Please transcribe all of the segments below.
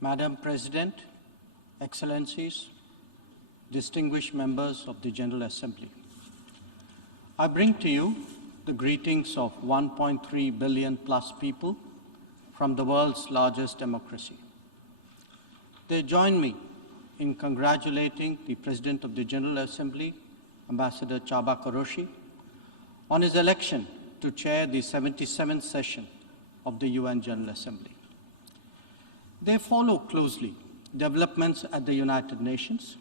Madam President, Excellencies, distinguished members of the General Assembly, I bring to you the greetings of 1.3 billion plus people from the world's largest democracy. They join me in congratulating the President of the General Assembly, Ambassador Csaba Kőrösi, on his election to chair the 77th session of the UN General Assembly. They follow closely developments at the United Nations,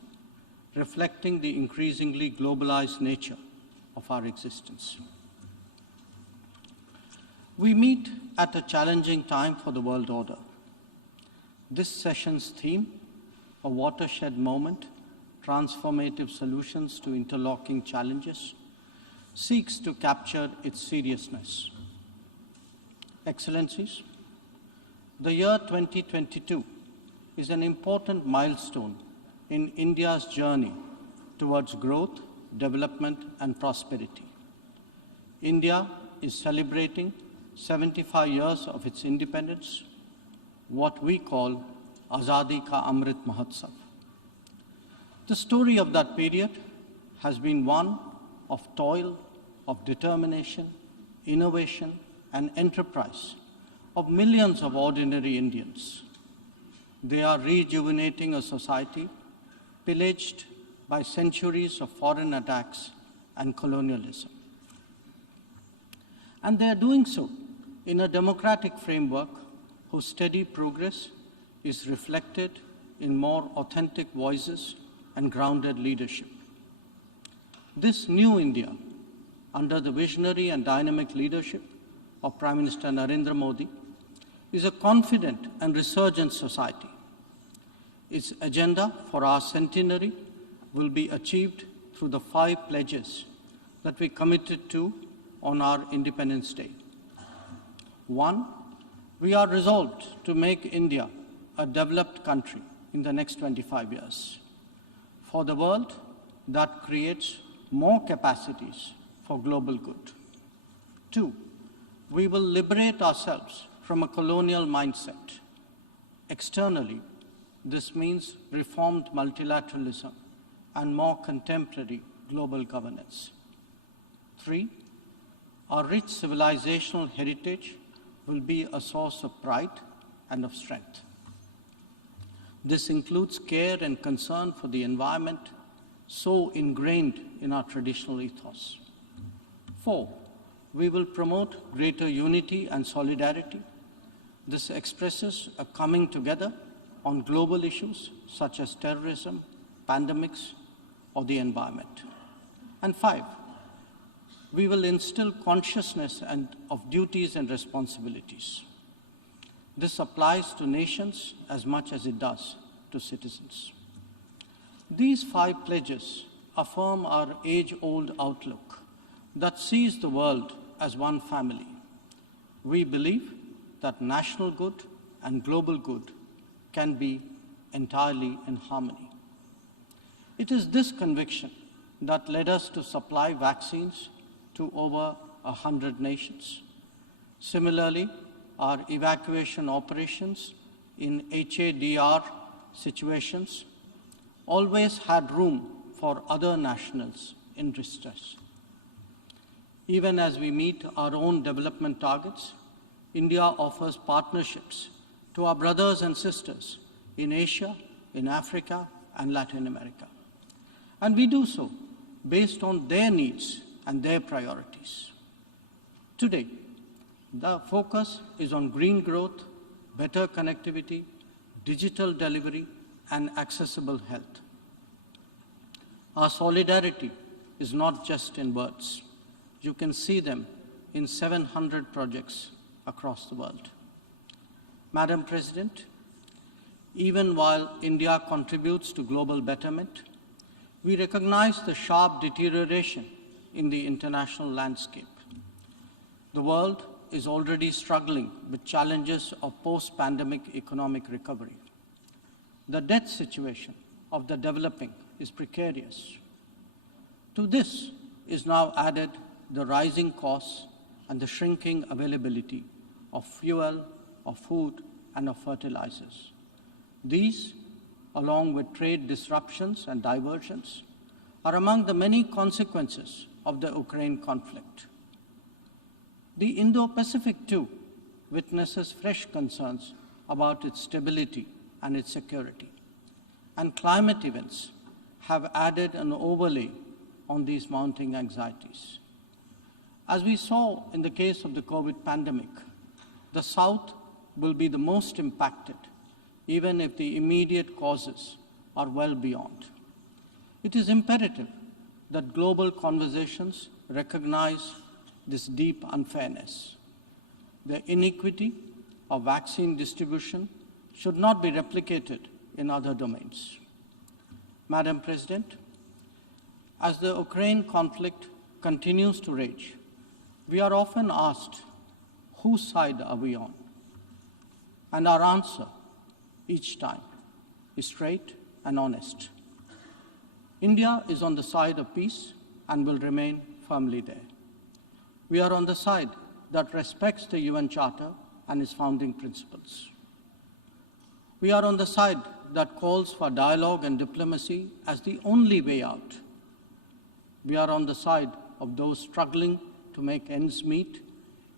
reflecting the increasingly globalized nature of our existence. We meet at a challenging time for the world order. This session's theme, a watershed moment, transformative solutions to interlocking challenges, seeks to capture its seriousness. Excellencies, the year 2022 is an important milestone in India's journey towards growth, development, and prosperity. India is celebrating 75 years of its independence, what we call Azadi Ka Amrit Mahotsav. The story of that period has been one of toil, of determination, innovation, and enterprise of millions of ordinary Indians. They are rejuvenating a society pillaged by centuries of foreign attacks and colonialism. And they are doing so in a democratic framework whose steady progress is reflected in more authentic voices and grounded leadership. This new India, under the visionary and dynamic leadership of Prime Minister Narendra Modi, is a confident and resurgent society. Its agenda for our centenary will be achieved through the 5 pledges that we committed to on our Independence Day. 1, we are resolved to make India a developed country in the next 25 years. For the world, that creates more capacities for global good. 2, we will liberate ourselves from a colonial mindset. Externally, this means reformed multilateralism and more contemporary global governance. 3, our rich civilizational heritage will be a source of pride and of strength. This includes care and concern for the environment, so ingrained in our traditional ethos. 4, we will promote greater unity and solidarity. This expresses a coming together on global issues such as terrorism, pandemics, or the environment. And 5, we will instill consciousness of duties and responsibilities. This applies to nations as much as it does to citizens. These 5 pledges affirm our age-old outlook that sees the world as one family. We believe that national good and global good can be entirely in harmony. It is this conviction that led us to supply vaccines to over 100 nations. Similarly, our evacuation operations in HADR situations always had room for other nationals in distress. Even as we meet our own development targets, India offers partnerships to our brothers and sisters in Asia, in Africa, and Latin America. And we do so based on their needs and their priorities. Today, the focus is on green growth, better connectivity, digital delivery, and accessible health. Our solidarity is not just in words. You can see them in 700 projects across the world. Madam President, even while India contributes to global betterment, we recognize the sharp deterioration in the international landscape. The world is already struggling with challenges of post-pandemic economic recovery. The debt situation of the developing is precarious. To this is now added the rising costs and the shrinking availability of fuel, of food, and of fertilizers. These, along with trade disruptions and diversions, are among the many consequences of the Ukraine conflict. The Indo-Pacific, too, witnesses fresh concerns about its stability and its security. And climate events have added an overlay on these mounting anxieties. As we saw in the case of the COVID pandemic, the South will be the most impacted, even if the immediate causes are well beyond. It is imperative that global conversations recognize this deep unfairness. The inequity of vaccine distribution should not be replicated in other domains. Madam President, as the Ukraine conflict continues to rage, we are often asked, whose side are we on? And our answer each time is straight and honest. India is on the side of peace and will remain firmly there. We are on the side that respects the UN Charter and its founding principles. We are on the side that calls for dialogue and diplomacy as the only way out. We are on the side of those struggling to make ends meet,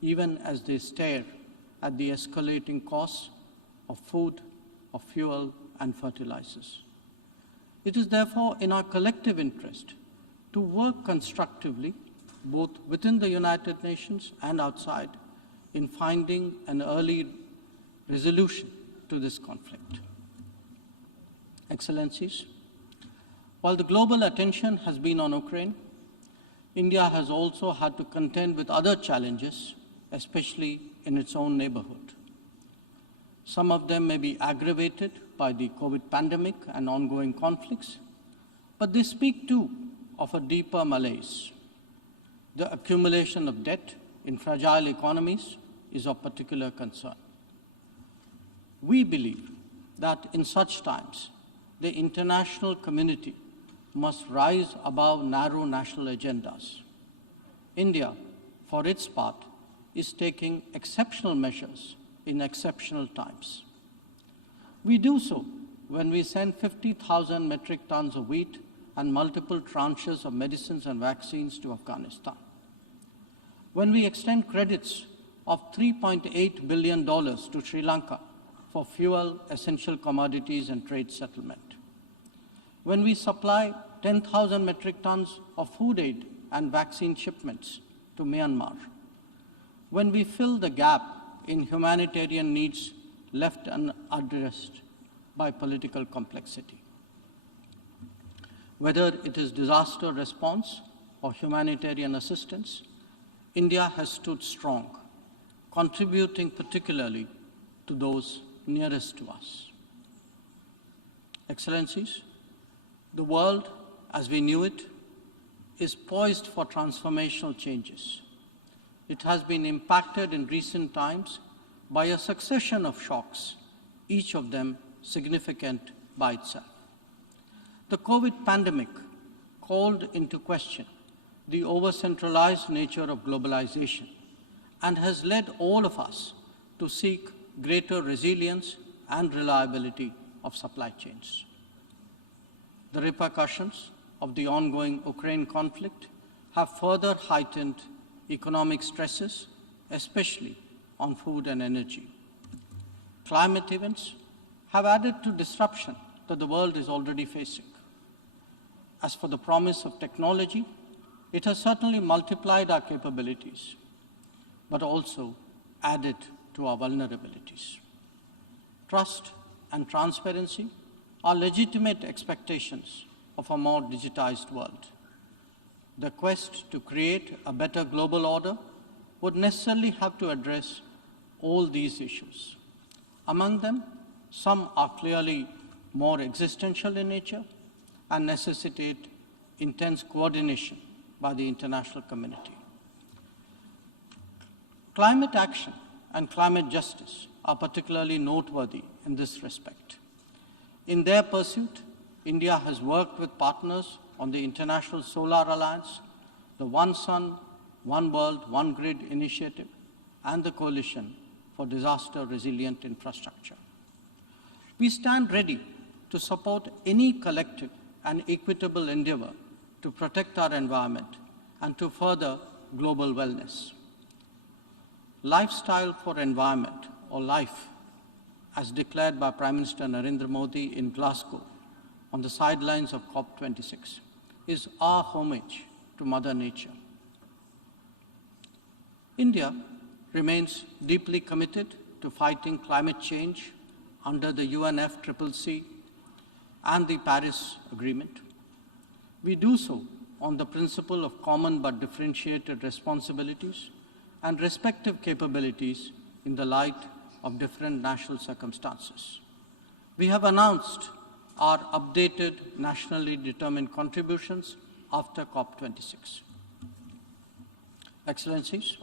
even as they stare at the escalating costs of food, of fuel, and fertilizers. It is therefore in our collective interest to work constructively, both within the United Nations and outside, in finding an early resolution to this conflict. Excellencies, while the global attention has been on Ukraine, India has also had to contend with other challenges, especially in its own neighborhood. Some of them may be aggravated by the COVID pandemic and ongoing conflicts, but they speak too of a deeper malaise. The accumulation of debt in fragile economies is of particular concern. We believe that in such times, the international community must rise above narrow national agendas. India, for its part, is taking exceptional measures in exceptional times. We do so when we send 50,000 metric tons of wheat and multiple tranches of medicines and vaccines to Afghanistan. When we extend credits of $3.8 billion to Sri Lanka for fuel, essential commodities, and trade settlement. When we supply 10,000 metric tons of food aid and vaccine shipments to Myanmar. When we fill the gap in humanitarian needs left unaddressed by political complexity. Whether it is disaster response or humanitarian assistance, India has stood strong, contributing particularly to those nearest to us. Excellencies, the world as we knew it is poised for transformational changes. It has been impacted in recent times by a succession of shocks, each of them significant by itself. The COVID pandemic called into question the over-centralized nature of globalization and has led all of us to seek greater resilience and reliability of supply chains. The repercussions of the ongoing Ukraine conflict have further heightened economic stresses, especially on food and energy. Climate events have added to disruption that the world is already facing. As for the promise of technology, it has certainly multiplied our capabilities, but also added to our vulnerabilities. Trust and transparency are legitimate expectations of a more digitized world. The quest to create a better global order would necessarily have to address all these issues. Among them, some are clearly more existential in nature and necessitate intense coordination by the international community. Climate action and climate justice are particularly noteworthy in this respect. In their pursuit, India has worked with partners on the International Solar Alliance, the One Sun, One World, One Grid initiative, and the Coalition for Disaster Resilient Infrastructure. We stand ready to support any collective and equitable endeavor to protect our environment and to further global wellness. Lifestyle for environment, or LIFE, as declared by Prime Minister Narendra Modi in Glasgow on the sidelines of COP26, is our homage to Mother Nature. India remains deeply committed to fighting climate change under the UNFCCC and the Paris Agreement. We do so on the principle of common but differentiated responsibilities and respective capabilities in the light of different national circumstances. We have announced our updated nationally determined contributions after COP26. Excellencies,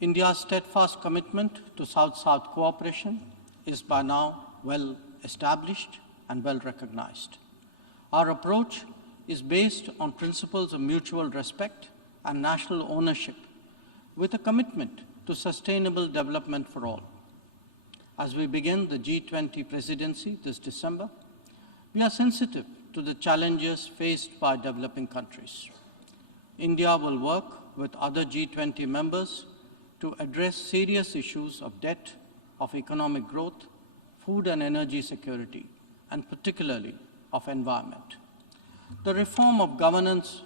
India's steadfast commitment to South-South cooperation is by now well established and well recognized. Our approach is based on principles of mutual respect and national ownership, with a commitment to sustainable development for all. As we begin the G20 presidency this December, we are sensitive to the challenges faced by developing countries. India will work with other G20 members to address serious issues of debt, of economic growth, food and energy security, and particularly of environment. The reform of governance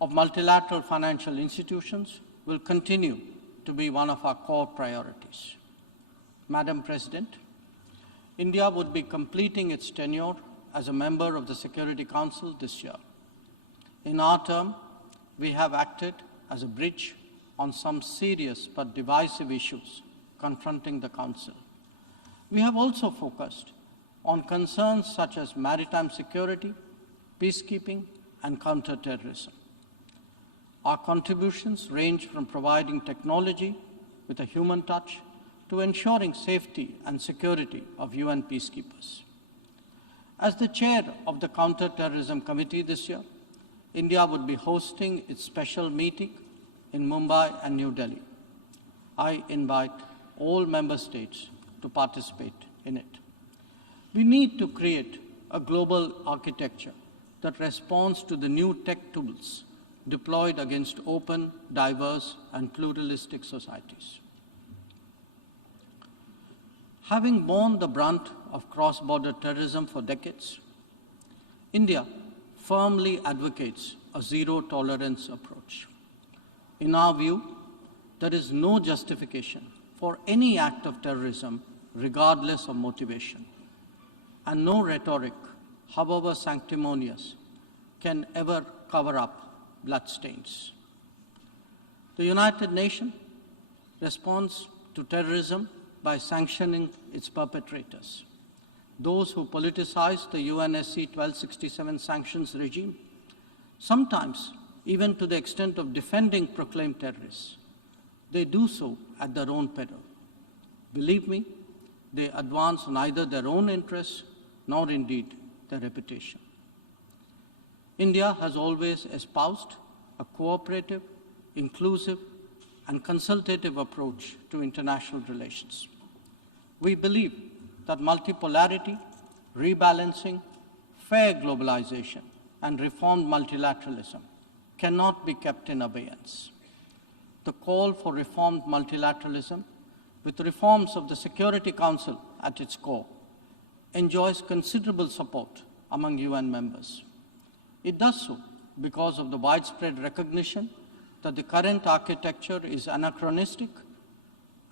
of multilateral financial institutions will continue to be one of our core priorities. Madam President, India would be completing its tenure as a member of the Security Council this year. In our term, we have acted as a bridge on some serious but divisive issues confronting the Council. We have also focused on concerns such as maritime security, peacekeeping, and counter-terrorism. Our contributions range from providing technology with a human touch to ensuring safety and security of UN peacekeepers. As the chair of the Counter-Terrorism Committee this year, India would be hosting its special meeting in Mumbai and New Delhi. I invite all member states to participate in it. We need to create a global architecture that responds to the new tech tools deployed against open, diverse, and pluralistic societies. Having borne the brunt of cross-border terrorism for decades, India firmly advocates a zero-tolerance approach. In our view, there is no justification for any act of terrorism regardless of motivation, and no rhetoric, however sanctimonious, can ever cover up bloodstains. The United Nations responds to terrorism by sanctioning its perpetrators. Those who politicize the UNSC 1267 sanctions regime, sometimes even to the extent of defending proclaimed terrorists, they do so at their own peril. Believe me, they advance neither their own interests nor indeed their reputation. India has always espoused a cooperative, inclusive, and consultative approach to international relations. We believe that multipolarity, rebalancing, fair globalization, and reformed multilateralism cannot be kept in abeyance. The call for reformed multilateralism, with reforms of the Security Council at its core, enjoys considerable support among UN members. It does so because of the widespread recognition that the current architecture is anachronistic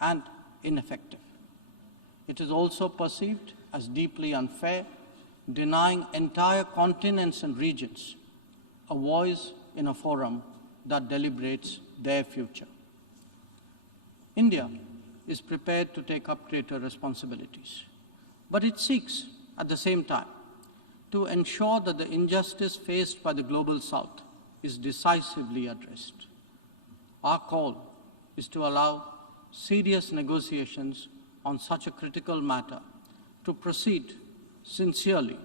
and ineffective. It is also perceived as deeply unfair, denying entire continents and regions a voice in a forum that deliberates their future. India is prepared to take up greater responsibilities, but it seeks, at the same time, to ensure that the injustice faced by the Global South is decisively addressed. Our call is to allow serious negotiations on such a critical matter to proceed sincerely.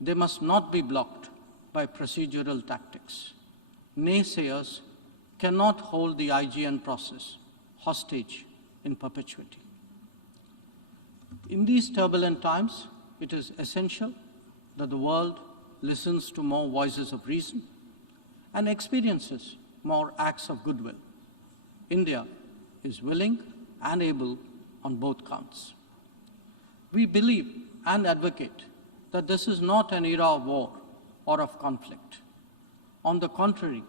They must not be blocked by procedural tactics. Naysayers cannot hold the IGN process hostage in perpetuity. In these turbulent times, it is essential that the world listens to more voices of reason and experiences more acts of goodwill. India is willing and able on both counts. We believe and advocate that this is not an era of war or of conflict. On the contrary,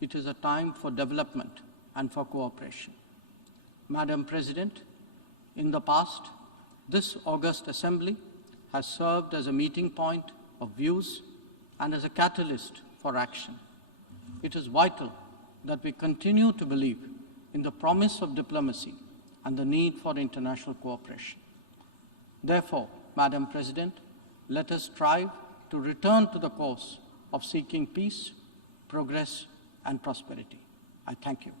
it is a time for development and for cooperation. Madam President, in the past, this august assembly has served as a meeting point of views and as a catalyst for action. It is vital that we continue to believe in the promise of diplomacy and the need for international cooperation. Therefore, Madam President, let us strive to return to the course of seeking peace, progress, and prosperity. I thank you.